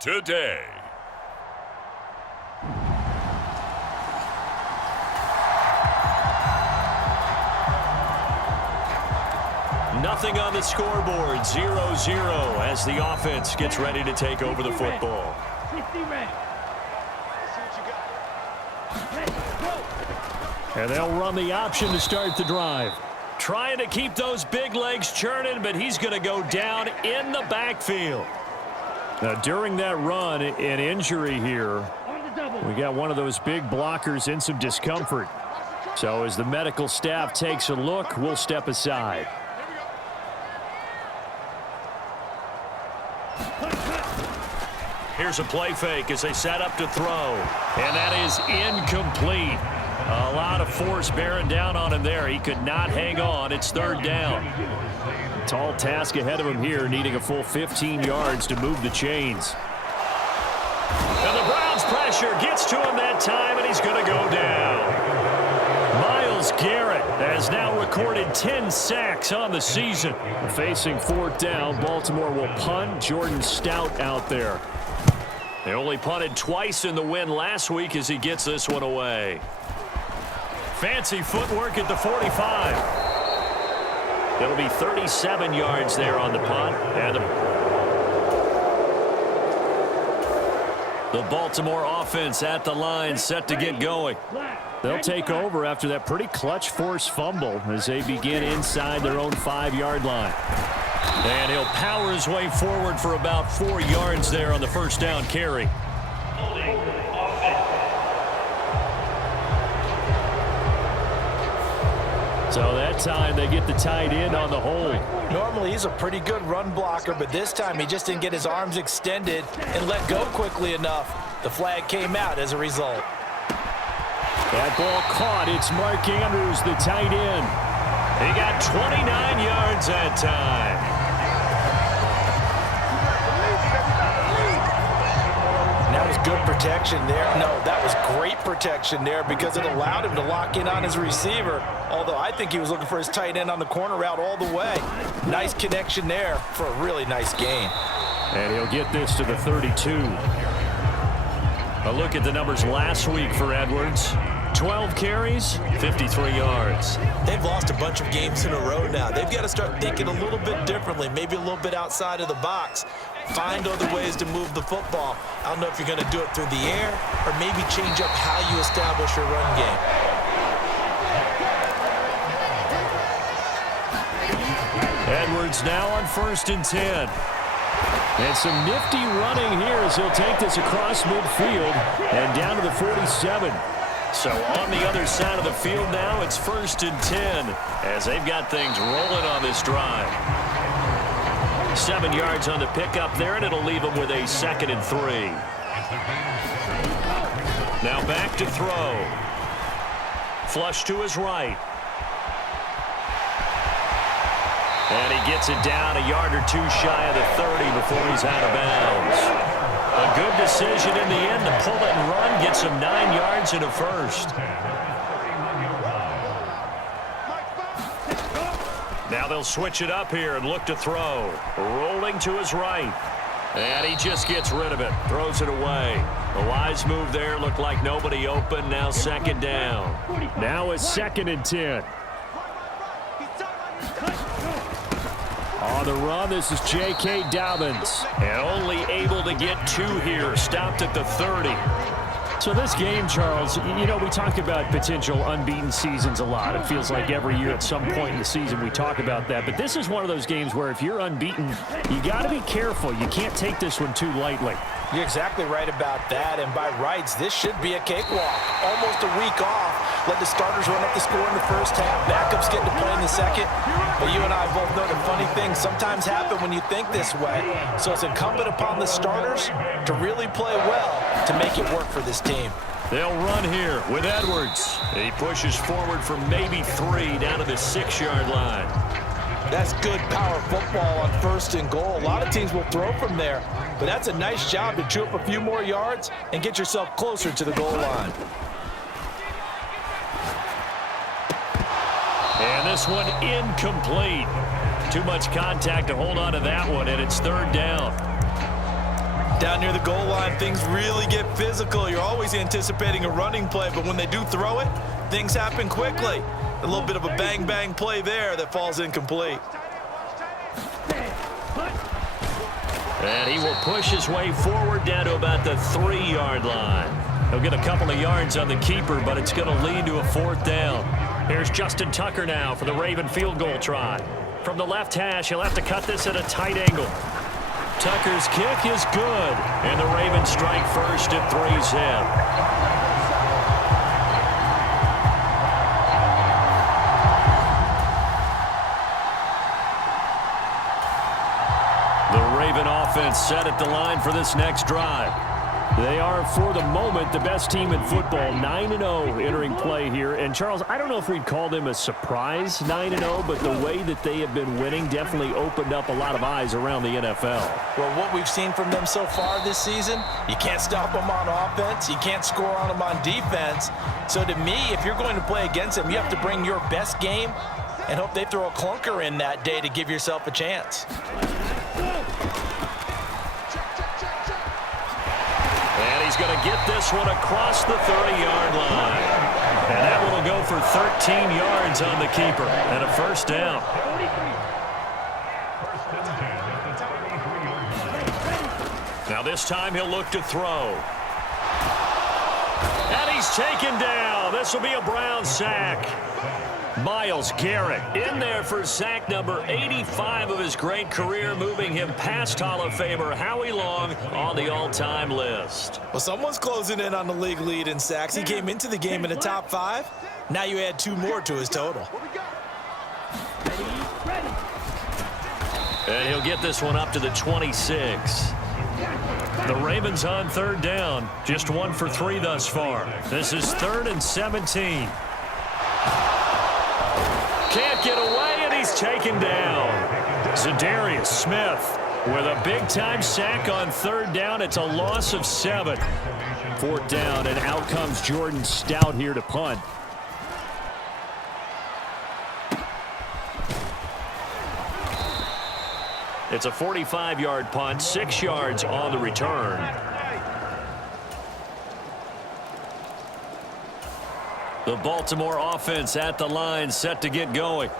today. Nothing on the scoreboard, 0-0 as the offense gets ready to take over the football. And they'll run the option to start the drive. Trying to keep those big legs churning, but he's going to go down in the backfield. Now, during that run, an injury here. We got one of those big blockers in some discomfort. So as the medical staff takes a look, we'll step aside. Here's a play fake as they set up to throw. And that is incomplete. A lot of force bearing down on him there. He could not hang on. It's third down. Tall task ahead of him here, needing a full 15 yards to move the chains. And the Browns pressure gets to him that time, and he's going to go down. Myles Garrett has now recorded 10 sacks on the season. Facing fourth down, Baltimore will punt. Jordan Stout out there. They only punted twice in the win last week as he gets this one away. Fancy footwork at the 45. It'll be 37 yards there on the punt. And the Baltimore offense at the line set to get going. They'll take over after that pretty clutch forced fumble as they begin inside their own 5-yard line. And he'll power his way forward for about 4 yards there on the first down carry. So that time they get the tight end on the hold. Normally he's a pretty good run blocker, but this time he just didn't get his arms extended and let go quickly enough. The flag came out as a result. That ball caught. It's Mark Andrews, the tight end. He got 29 yards that time. That was good protection there. No, that was great protection there because it allowed him to lock in on his receiver. Although I think he was looking for his tight end on the corner route all the way. Nice connection there for a really nice gain. And he'll get this to the 32. A look at the numbers last week for Edwards. 12 carries, 53 yards. They've lost a bunch of games in a row now. They've got to start thinking a little bit differently, maybe a little bit outside of the box. Find other ways to move the football. I don't know if you're going to do it through the air or maybe change up how you establish your run game. Edwards now on 1st and 10. And some nifty running here as he'll take this across midfield and down to the 47. So on the other side of the field now, it's 1st and 10 as they've got things rolling on this drive. 7 yards on the pickup there, and it'll leave them with a 2nd and 3. Now back to throw. Flush to his right. And he gets it down a yard or two shy of the 30 before he's out of bounds. A good decision in the end to pull it and run, gets him 9 yards and a first. Now they'll switch it up here and look to throw. Rolling to his right. And he just gets rid of it. Throws it away. A wise move there. Looked like nobody open. Now 2nd down. Now a 2nd and 10. On the run, this is J.K. Dobbins. And only able to get 2 here. Stopped at the 30. So this game, Charles, you know, we talk about potential unbeaten seasons a lot. It feels like every year at some point in the season we talk about that. But this is one of those games where if you're unbeaten, you got to be careful. You can't take this one too lightly. You're exactly right about that, and by rights, this should be a cakewalk. Almost a week off. Let the starters run up the score in the first half. Backups get to play in the second. But you and I both know the funny things sometimes happen when you think this way. So it's incumbent upon the starters to really play well to make it work for this team. They'll run here with Edwards. He pushes forward for maybe 3 down to the 6-yard line. That's good power football on 1st and goal. A lot of teams will throw from there, but that's a nice job to chew up a few more yards and get yourself closer to the goal line. And this one incomplete. Too much contact to hold on to that one, and it's 3rd down. Down near the goal line, things really get physical. You're always anticipating a running play, but when they do throw it, things happen quickly. A little bit of a bang-bang play there that falls incomplete. And he will push his way forward down to about the 3-yard line. He'll get a couple of yards on the keeper, but it's going to lead to a 4th down. Here's Justin Tucker now for the Raven field goal try. From the left hash, he'll have to cut this at a tight angle. Tucker's kick is good, and the Ravens strike first at 3-zip. Offense set at the line for this next drive. They are, for the moment, the best team in football, 9-0 entering play here. And, Charles, I don't know if we'd call them a surprise 9-0, but the way that they have been winning definitely opened up a lot of eyes around the NFL. Well, what we've seen from them so far this season, you can't stop them on offense. You can't score on them on defense. So, to me, if you're going to play against them, you have to bring your best game and hope they throw a clunker in that day to give yourself a chance. And he's going to get this one across the 30-yard line. And that one will go for 13 yards on the keeper and a 1st down. Now this time he'll look to throw. And he's taken down. This will be a Brown sack. Myles Garrett in there for sack number 85 of his great career, moving him past Hall of Famer Howie Long on the all-time list. Well, someone's closing in on the league lead in sacks. He came into the game in the top 5. Now you add 2 more to his total. And he'll get this one up to the 26. The Ravens on 3rd down. Just 1 for 3 thus far. This is 3rd and 17. Can't get away, and he's taken down. Zadarius Smith with a big-time sack on 3rd down. It's a loss of 7. 4th down, and out comes Jordan Stout here to punt. It's a 45-yard punt, 6 yards on the return. The Baltimore offense at the line, set to get going.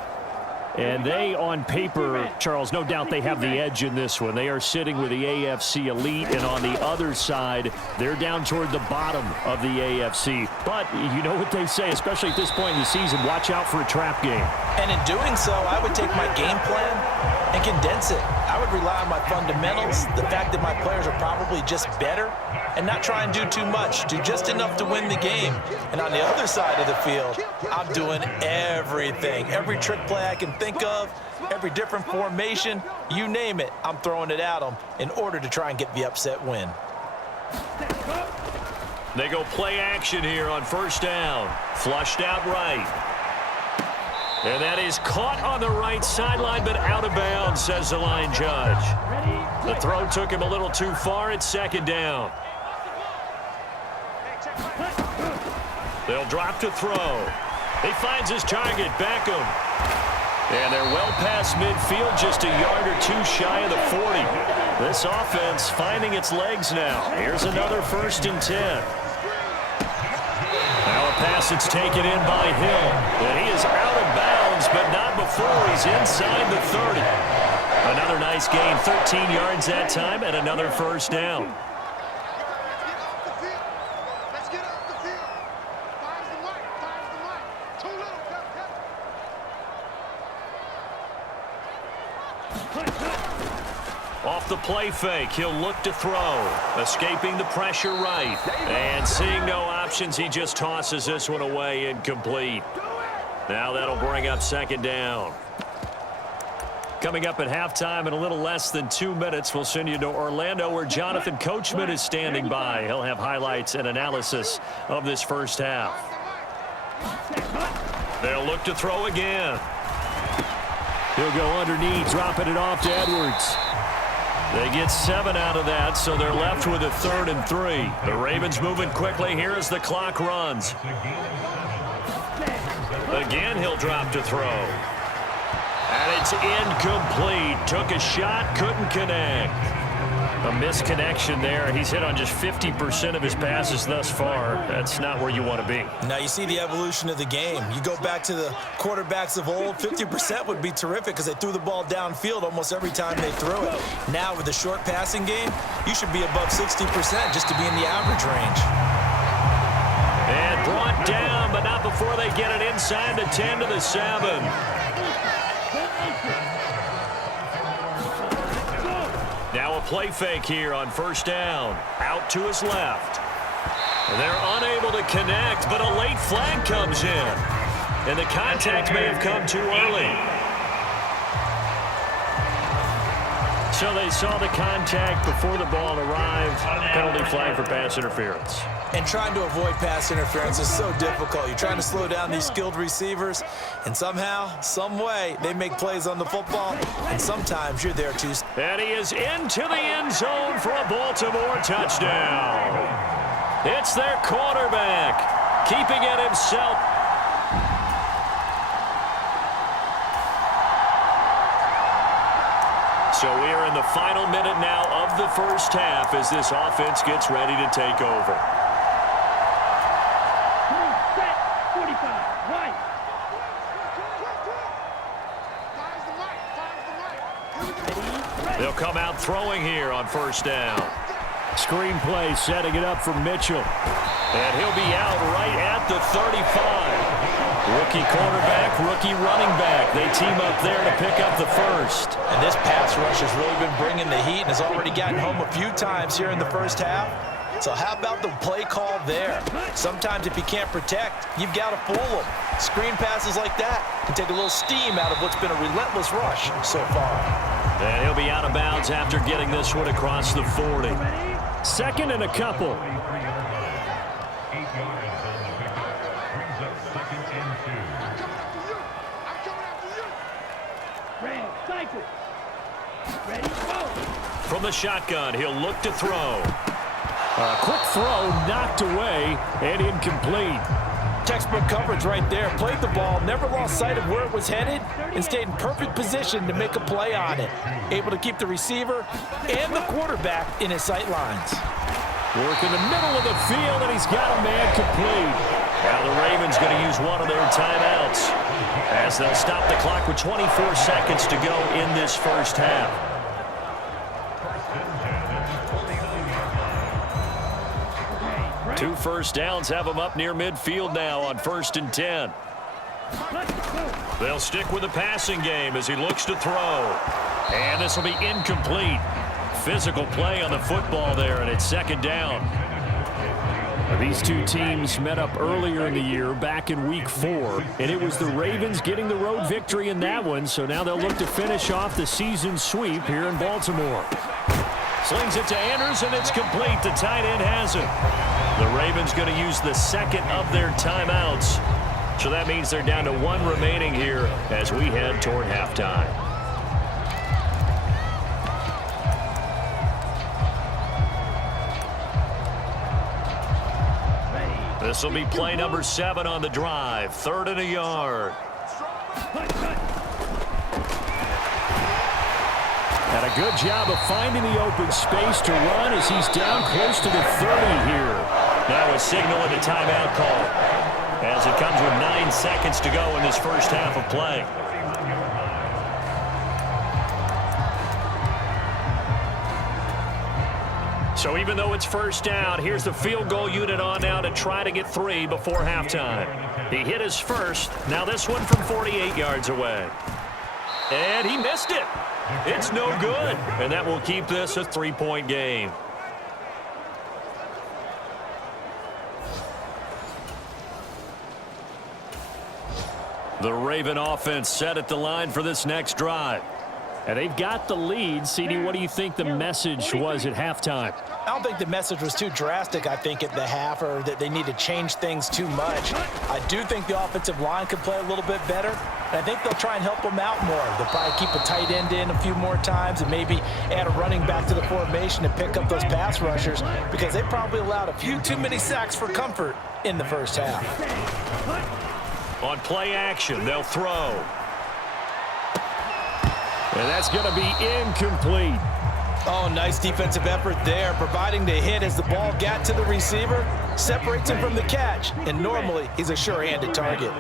And they, on paper, Charles, no doubt they have the edge in this one. They are sitting with the AFC elite, and on the other side, they're down toward the bottom of the AFC. But you know what they say, especially at this point in the season, watch out for a trap game. And in doing so, I would take my game plan and condense it. I would rely on my fundamentals, the fact that my players are probably just better, and not try and do too much, do just enough to win the game. And on the other side of the field, I'm doing everything. Every trick play I can think of, every different formation, you name it, I'm throwing it at them in order to try and get the upset win. They go play action here on 1st down. Flushed out right. And that is caught on the right sideline, but out of bounds, says the line judge. The throw took him a little too far. It's 2nd down. They'll drop to throw. He finds his target, Beckham. And they're well past midfield, just a yard or 2 shy of the 40. This offense finding its legs now. Here's another 1st and 10. Now a pass that's taken in by Hill. And he is out of bounds, but not before he's inside the 30. Another nice gain, 13 yards that time, and another 1st down. Off the play fake, he'll look to throw. Escaping the pressure right. And seeing no options, he just tosses this one away, incomplete. Now that'll bring up 2nd down. Coming up at halftime in a little less than 2 minutes, we'll send you to Orlando where Jonathan Coachman is standing by. He'll have highlights and analysis of this 1st half. They'll look to throw again. He'll go underneath, dropping it off to Edwards. They get 7 out of that, so they're left with a 3rd and 3. The Ravens moving quickly here as the clock runs. Again, he'll drop to throw. And it's incomplete. Took a shot, couldn't connect. A misconnection there. He's hit on just 50% of his passes thus far. That's not where you want to be. Now you see the evolution of the game. You go back to the quarterbacks of old, 50% would be terrific because they threw the ball downfield almost every time they threw it. Now with the short passing game, you should be above 60% just to be in the average range. And brought down, but not before they get it inside the 10 to the 7. Now a play fake here on first down. Out to his left. They're unable to connect, but a late flag comes in. And the contact may have come too early. So they saw the contact before the ball arrived. Penalty flag for pass interference. And trying to avoid pass interference is so difficult. You're trying to slow down these skilled receivers, and somehow, some way, they make plays on the football, and sometimes you're there too. And he is into the end zone for a Baltimore touchdown. It's their quarterback, keeping it himself. So we are in the final minute now of the first half as this offense gets ready to take over. They'll come out throwing here on first down. Screen play setting it up for Mitchell. And he'll be out right at the 35. Rookie quarterback, rookie running back. They team up there to pick up the first. And this pass rush has really been bringing the heat and has already gotten home a few times here in the first half. So how about the play call there? Sometimes if you can't protect, you've got to fool them. Screen passes like that can take a little steam out of what's been a relentless rush so far. And he'll be out of bounds after getting this one across the 40. Second and a couple. From the shotgun, he'll look to throw. A quick throw knocked away and incomplete. Textbook coverage right there. Played the ball, never lost sight of where it was headed, and stayed in perfect position to make a play on it. Able to keep the receiver and the quarterback in his sight lines. Work in the middle of the field, and he's got a man complete. Now the Ravens going to use one of their timeouts as they'll stop the clock with 24 seconds to go in this first half. Two first downs have them up near midfield now on 1st and 10. They'll stick with the passing game as he looks to throw. And this will be incomplete. Physical play on the football there, and it's second down. These two teams met up earlier in the year, back in Week 4, and it was the Ravens getting the road victory in that one, so now they'll look to finish off the season sweep here in Baltimore. Slings it to Anders, and it's complete. The tight end has it. The Ravens going to use the second of their timeouts, so that means they're down to one remaining here as we head toward halftime. This will be play number 7 on the drive. 3rd and a yard. And a good job of finding the open space to run as he's down close to the 30 here. Now a signal and a timeout call as it comes with 9 seconds to go in this first half of play. So even though it's first down, here's the field goal unit on now to try to get 3 before halftime. He hit his first. Now this one from 48 yards away. And he missed it. It's no good. And that will keep this a 3-point game. The Raven offense set at the line for this next drive. And they've got the lead. CD, what do you think the message was at halftime? I don't think the message was too drastic, I think, at the half, or that they need to change things too much. I do think the offensive line could play a little bit better, and I think they'll try and help them out more. They'll probably keep a tight end in a few more times and maybe add a running back to the formation to pick up those pass rushers, because they probably allowed a few too many sacks for comfort in the first half. On play action, they'll throw. And that's going to be incomplete. Oh, nice defensive effort there, providing the hit as the ball got to the receiver, separates him from the catch, and normally he's a sure-handed target.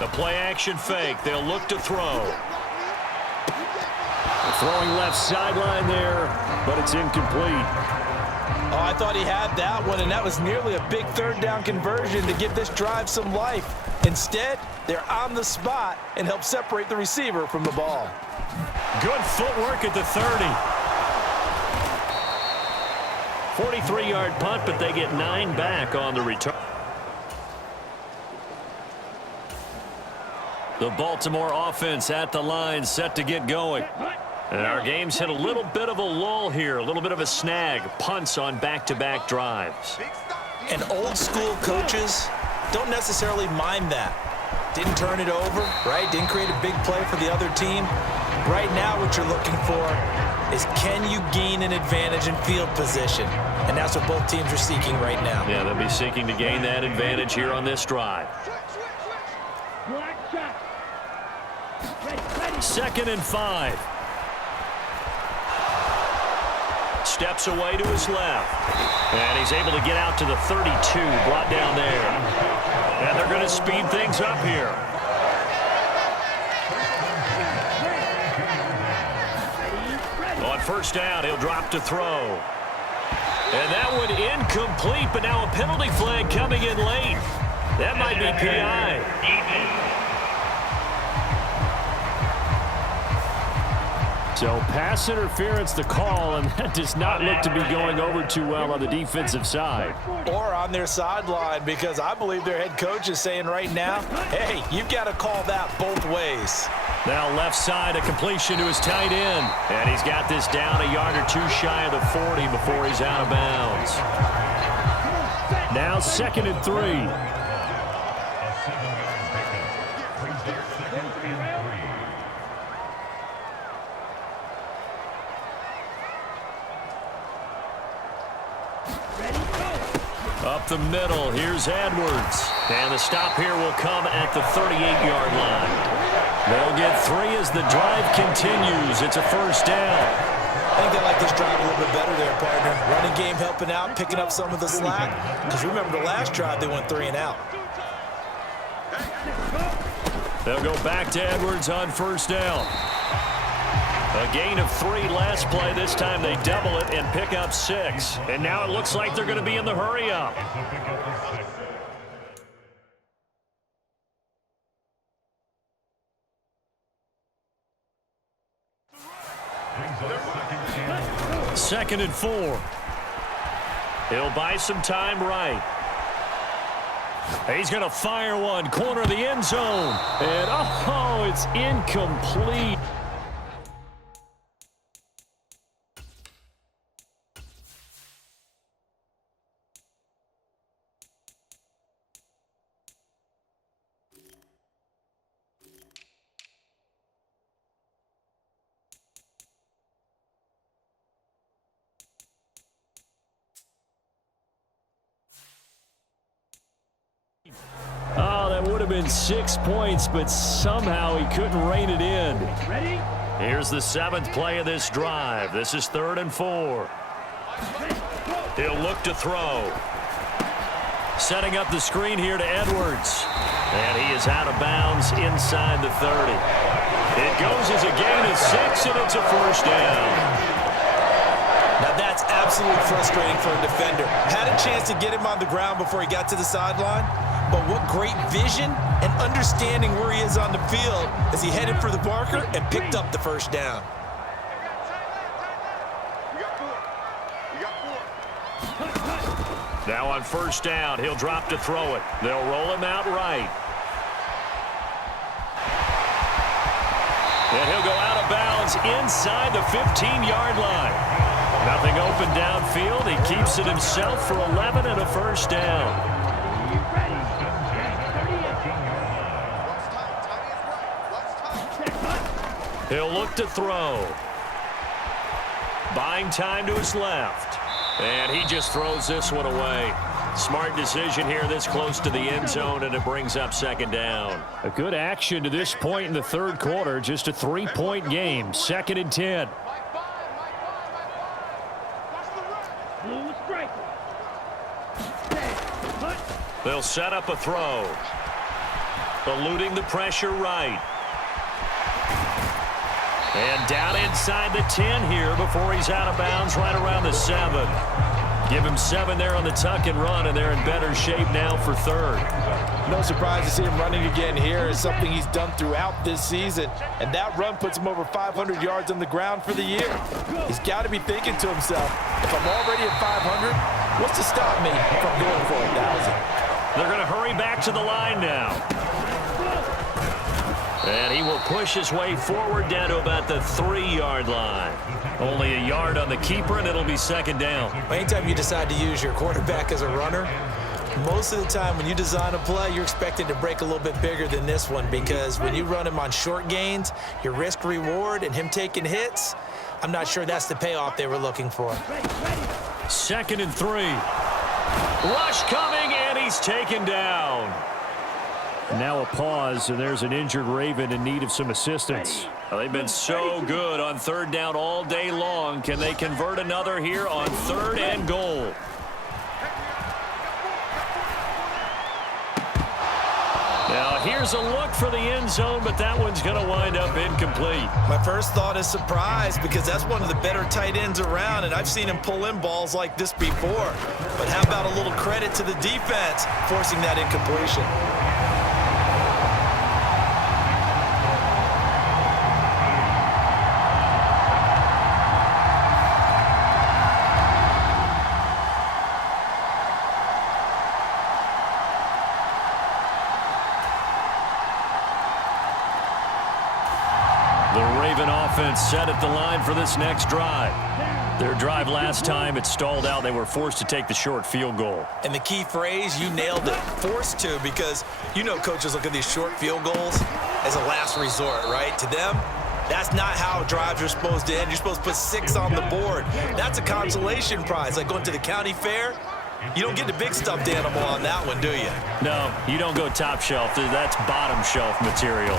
The play-action fake. They'll look to throw. Throwing left sideline there, but it's incomplete. Oh, I thought he had that one, and that was nearly a big third down conversion to give this drive some life. Instead, they're on the spot and help separate the receiver from the ball. Good footwork at the 30. 43-yard punt, but they get 9 back on the return. The Baltimore offense at the line, set to get going. And our game's hit a little bit of a lull here, a little bit of a snag. Punts on back-to-back drives. And old-school coaches don't necessarily mind that. Didn't turn it over, right? Didn't create a big play for the other team. Right now what you're looking for is, can you gain an advantage in field position? And that's what both teams are seeking right now. Yeah, they'll be seeking to gain that advantage here on this drive. 2nd and 5. Steps away to his left. And he's able to get out to the 32, brought down there. And they're going to speed things up here. On 1st down, he'll drop to throw. And that one incomplete, but now a penalty flag coming in late. That might be PI. So pass interference the call, and that does not look to be going over too well on the defensive side. Or on their sideline, because I believe their head coach is saying right now, hey, you've got to call that both ways. Now left side, a completion to his tight end. And he's got this down a yard or two shy of the 40 before he's out of bounds. Now 2nd and 3. Up the middle, here's Edwards. And the stop here will come at the 38-yard line. They'll get 3 as the drive continues. It's a 1st down. I think they like this drive a little bit better there, partner. Running game helping out, picking up some of the slack. Because remember the last drive, they went 3 and out. They'll go back to Edwards on 1st down. A gain of 3 last play. This time they double it and pick up 6. And now it looks like they're going to be in the hurry-up. Second and 4. He'll buy some time right. He's going to fire one. Corner of the end zone. And, oh, it's incomplete. Oh, that would have been 6 points, but somehow he couldn't rein it in. Ready? Here's the 7th play of this drive. This is 3rd and 4. He'll look to throw. Setting up the screen here to Edwards. And he is out of bounds inside the 30. It goes as a gain of 6, and it's a 1st down. Now that's absolutely frustrating for a defender. Had a chance to get him on the ground before he got to the sideline, but what great vision and understanding where he is on the field as he headed for the marker and picked up the 1st down. Now on 1st down, he'll drop to throw it. They'll roll him out right. And he'll go out of bounds inside the 15-yard line. Nothing open downfield. He keeps it himself for 11 and a 1st down. He'll look to throw. Buying time to his left. And he just throws this one away. Smart decision here this close to the end zone, and it brings up second down. A good action to this point in the third quarter. Just a 3-point game. 2nd and 10. They'll set up a throw. Eluding the pressure right. And down inside the 10 here before he's out of bounds right around the 7. Give him 7 there on the tuck and run, and they're in better shape now for third. No surprise to see him running again here. It's something he's done throughout this season, and that run puts him over 500 yards on the ground for the year. He's got to be thinking to himself, if I'm already at 500, what's to stop me from going for 1,000? They're going to hurry back to the line now. And he will push his way forward down to about the 3-yard line. Only a yard on the keeper, and it'll be second down. Anytime you decide to use your quarterback as a runner, most of the time when you design a play, you're expected to break a little bit bigger than this one, because when you run him on short gains, your risk-reward and him taking hits, I'm not sure that's the payoff they were looking for. 2nd and 3. Rush coming, and he's taken down. Now a pause, and there's an injured Raven in need of some assistance. Well, they've been so good on third down all day long. Can they convert another here on 3rd and goal? Now here's a look for the end zone, but that one's going to wind up incomplete. My first thought is surprise, because that's one of the better tight ends around, and I've seen him pull in balls like this before. But how about a little credit to the defense forcing that incompletion? Set at the line for this next drive. Their drive last time, it stalled out. They were forced to take the short field goal. And the key phrase, you nailed it, forced to, because you know coaches look at these short field goals as a last resort, right? To them, that's not how drives are supposed to end. You're supposed to put 6 on the board. That's a consolation prize, like going to the county fair. You don't get the big stuffed animal on that one, do you? No, you don't go top shelf. That's bottom shelf material.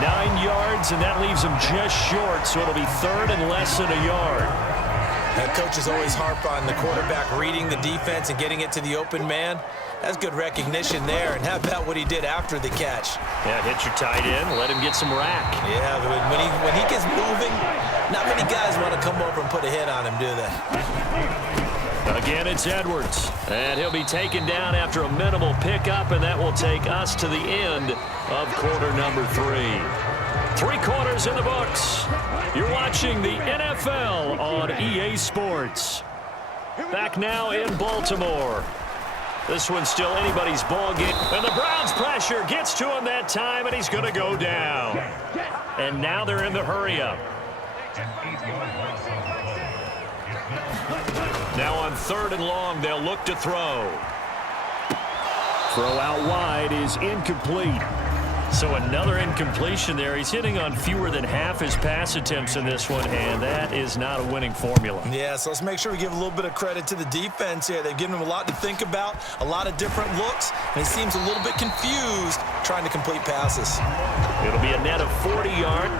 9 yards, and that leaves him just short, so it'll be 3rd and less than a yard. That coaches always harp on the quarterback reading the defense and getting it to the open man. That's good recognition there, and how about what he did after the catch? Yeah, hit your tight end, let him get some rack. Yeah, but when he gets moving, not many guys want to come over and put a hit on him, do they? Again, it's Edwards, and he'll be taken down after a minimal pickup, and that will take us to the end of quarter number 3. 3 quarters in the books. You're watching the NFL on EA Sports. Back now in Baltimore. This one's still anybody's ball game, and the Browns' pressure gets to him that time, and he's going to go down. And now they're in the hurry-up. Now on 3rd and long, they'll look to throw. Throw out wide is incomplete. So another incompletion there. He's hitting on fewer than half his pass attempts in this one, and that is not a winning formula. Yeah, so let's make sure we give a little bit of credit to the defense here. They've given him a lot to think about, a lot of different looks, and he seems a little bit confused trying to complete passes. It'll be a net of 40 yards.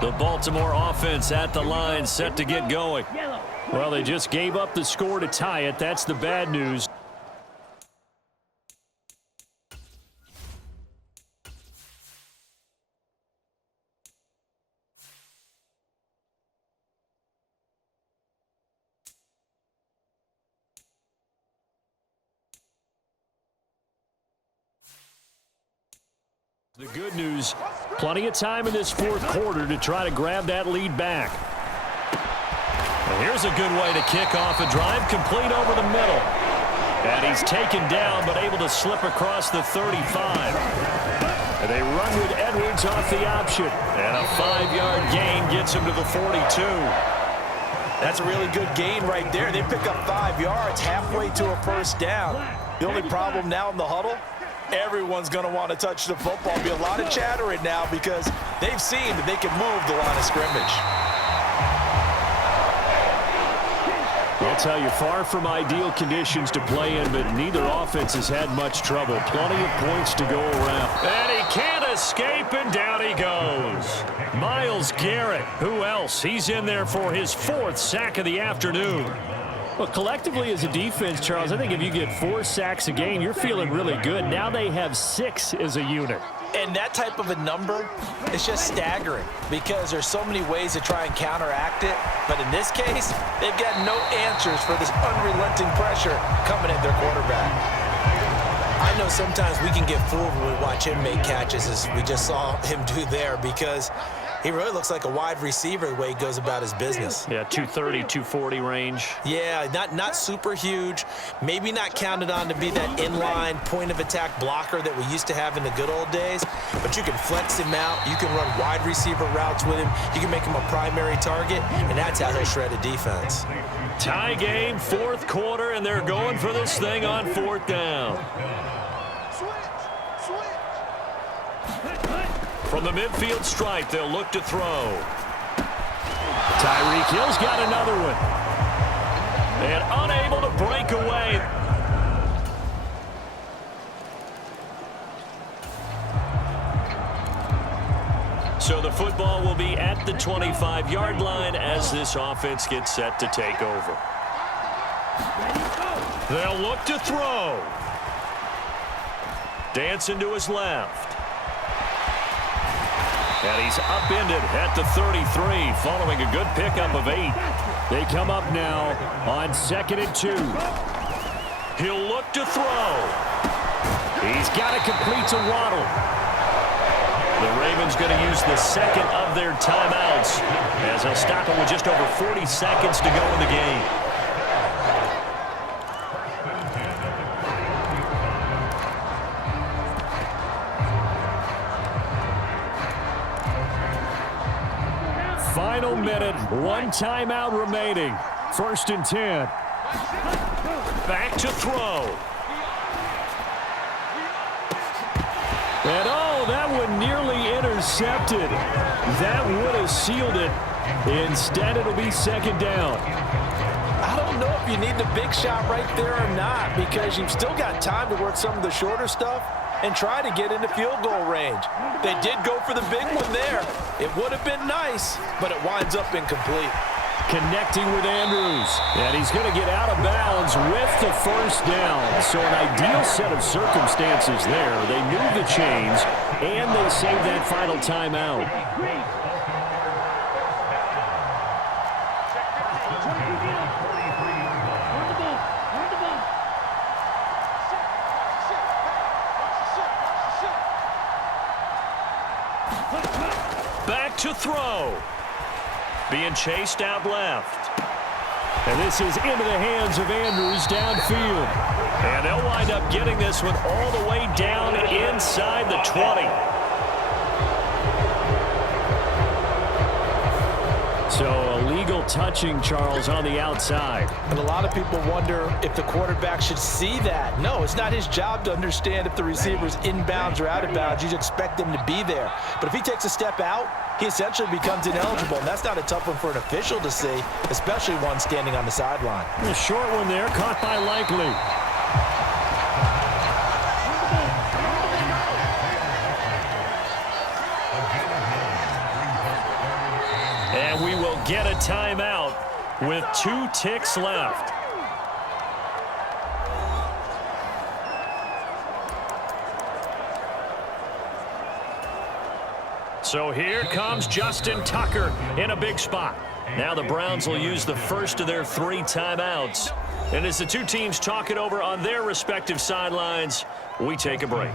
The Baltimore offense at the line, set to get going. Well, they just gave up the score to tie it. That's the bad news. The good news, plenty of time in this 4th quarter to try to grab that lead back. And here's a good way to kick off a drive, complete over the middle. And he's taken down, but able to slip across the 35. And they run with Edwards off the option. And a 5-yard gain gets him to the 42. That's a really good gain right there. They pick up 5 yards halfway to a first down. The only problem now in the huddle, Everyone's going to want to touch the football. There'll be a lot of chatter right now because they've seen that they can move the line of scrimmage. I'll tell you, far from ideal conditions to play in, but neither offense has had much trouble. Plenty of points to go around. And he can't escape, and down he goes. Myles Garrett, who else? He's in there for his 4th sack of the afternoon. Well, collectively as a defense, Charles, I think if you get 4 sacks a game, you're feeling really good. Now they have 6 as a unit. And that type of a number is just staggering because there's so many ways to try and counteract it. But in this case, they've got no answers for this unrelenting pressure coming at their quarterback. I know sometimes we can get fooled when we watch him make catches, as we just saw him do there, because he really looks like a wide receiver the way he goes about his business. Yeah, 230, 240 range. Yeah, not super huge. Maybe not counted on to be that inline point-of-attack blocker that we used to have in the good old days. But you can flex him out. You can run wide receiver routes with him. You can make him a primary target, and that's how he'll shred a defense. Tie game, 4th quarter, and they're going for this thing on 4th down. From the midfield stripe, they'll look to throw. Tyreek Hill's got another one. And unable to break away. So the football will be at the 25-yard line as this offense gets set to take over. They'll look to throw. Dancing to his left. And he's upended at the 33, following a good pickup of 8. They come up now on 2nd and 2. He'll look to throw. He's got it complete to Waddle. The Ravens going to use the 2nd of their timeouts as they'll stop it with just over 40 seconds to go in the game. Final minute, 1 timeout remaining. 1st and 10. Back to throw. And oh, that one nearly intercepted. That would have sealed it. Instead, it'll be 2nd down. I don't know if you need the big shot right there or not because you've still got time to work some of the shorter stuff and try to get into field goal range. They did go for the big one there. It would have been nice, but it winds up incomplete. Connecting with Andrews, and he's going to get out of bounds with the 1st down. So an ideal set of circumstances there. They moved the chains, and they saved that final timeout. Back to throw. Being chased out left. And this is into the hands of Andrews downfield. And they'll wind up getting this one all the way down inside the 20. So a legal touching, Charles, on the outside. And a lot of people wonder if the quarterback should see that. No, it's not his job to understand if the receiver's inbounds or out of bounds. You expect him to be there. But if he takes a step out, he essentially becomes ineligible. And that's not a tough one for an official to see, especially one standing on the sideline. A short one there, caught by Likely. And we will get a timeout with 2 ticks left. So here comes Justin Tucker in a big spot. Now the Browns will use the first of their 3 timeouts. And as the 2 teams talk it over on their respective sidelines, we take a break.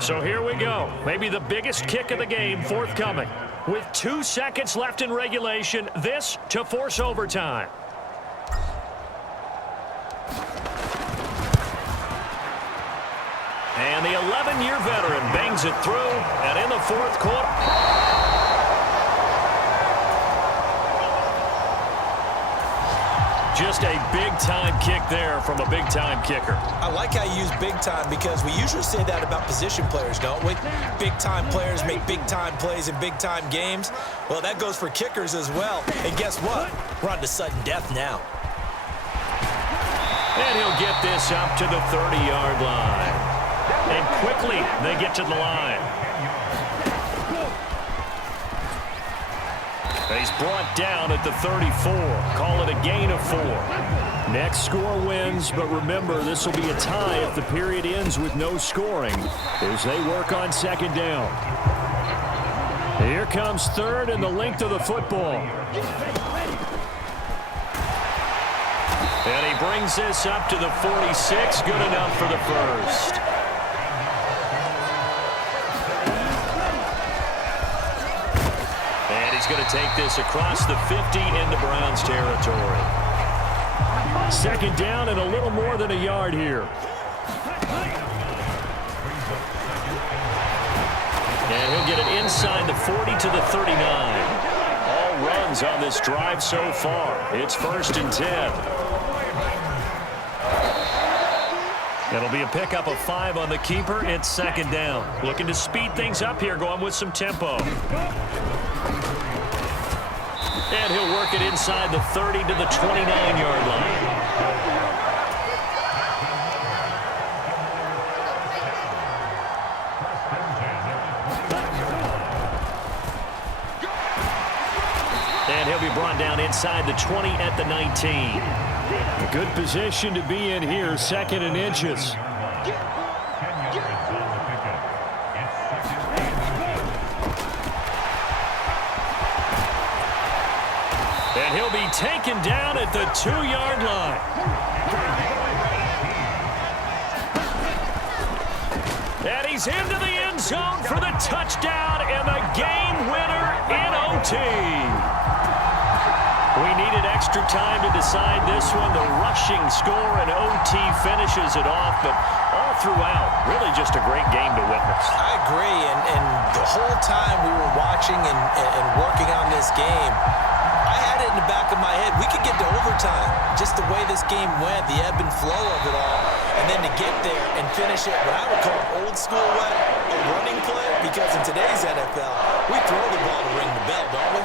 So here we go. Maybe the biggest kick of the game forthcoming. With 2 seconds left in regulation, this to force overtime. And the 11-year veteran bangs it through, and in the 4th quarter. Just a big-time kick there from a big-time kicker. I like how you use big time because we usually say that about position players, don't we? Big-time players make big-time plays in big-time games. Well, that goes for kickers as well. And guess what? We're on to sudden death now. And he'll get this up to the 30-yard line. And quickly, they get to the line. He's brought down at the 34. Call it a gain of 4. Next score wins, but remember, this will be a tie if the period ends with no scoring as they work on second down. Here comes third and the length of the football. And he brings this up to the 46. Good enough for the first. And he's going to take this across the 50 into Browns territory. Second down and a little more than a yard here. And he'll get it inside the 40 to the 39. All runs on this drive so far. It's 1st and 10. It'll be a pickup of 5 on the keeper. It's second down. Looking to speed things up here, going with some tempo. And he'll work it inside the 30 to the 29-yard line. And he'll be brought down inside the 20 at the 19. A good position to be in here, 2nd and inches. And he'll be taken down at the 2-yard line. And he's into the end zone for the touchdown and the game winner in OT. We needed extra time to decide this one. The rushing score and OT finishes it off, but all throughout, really just a great game to witness. I agree, and the whole time we were watching and working on this game, I had it in the back of my head. We could get to overtime. Just the way this game went, the ebb and flow of it all, and then to get there and finish it, what I would call old school way, a running play, because in today's NFL, we throw the ball to ring the bell, don't we?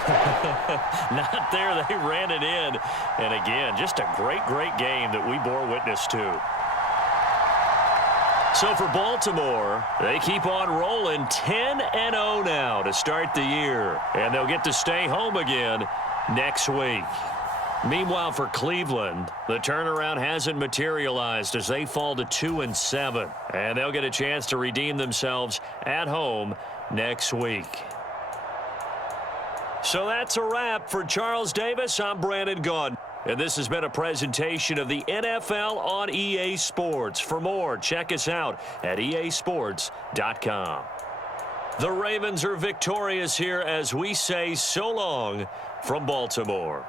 Not there. They ran it in. And again, just a great, great game that we bore witness to. So for Baltimore, they keep on rolling 10-0 now to start the year. And they'll get to stay home again next week. Meanwhile, for Cleveland, the turnaround hasn't materialized as they fall to 2-7. And they'll get a chance to redeem themselves at home next week. So that's a wrap. For Charles Davis, I'm Brandon Gaudin. And this has been a presentation of the NFL on EA Sports. For more, check us out at easports.com. The Ravens are victorious here as we say so long from Baltimore.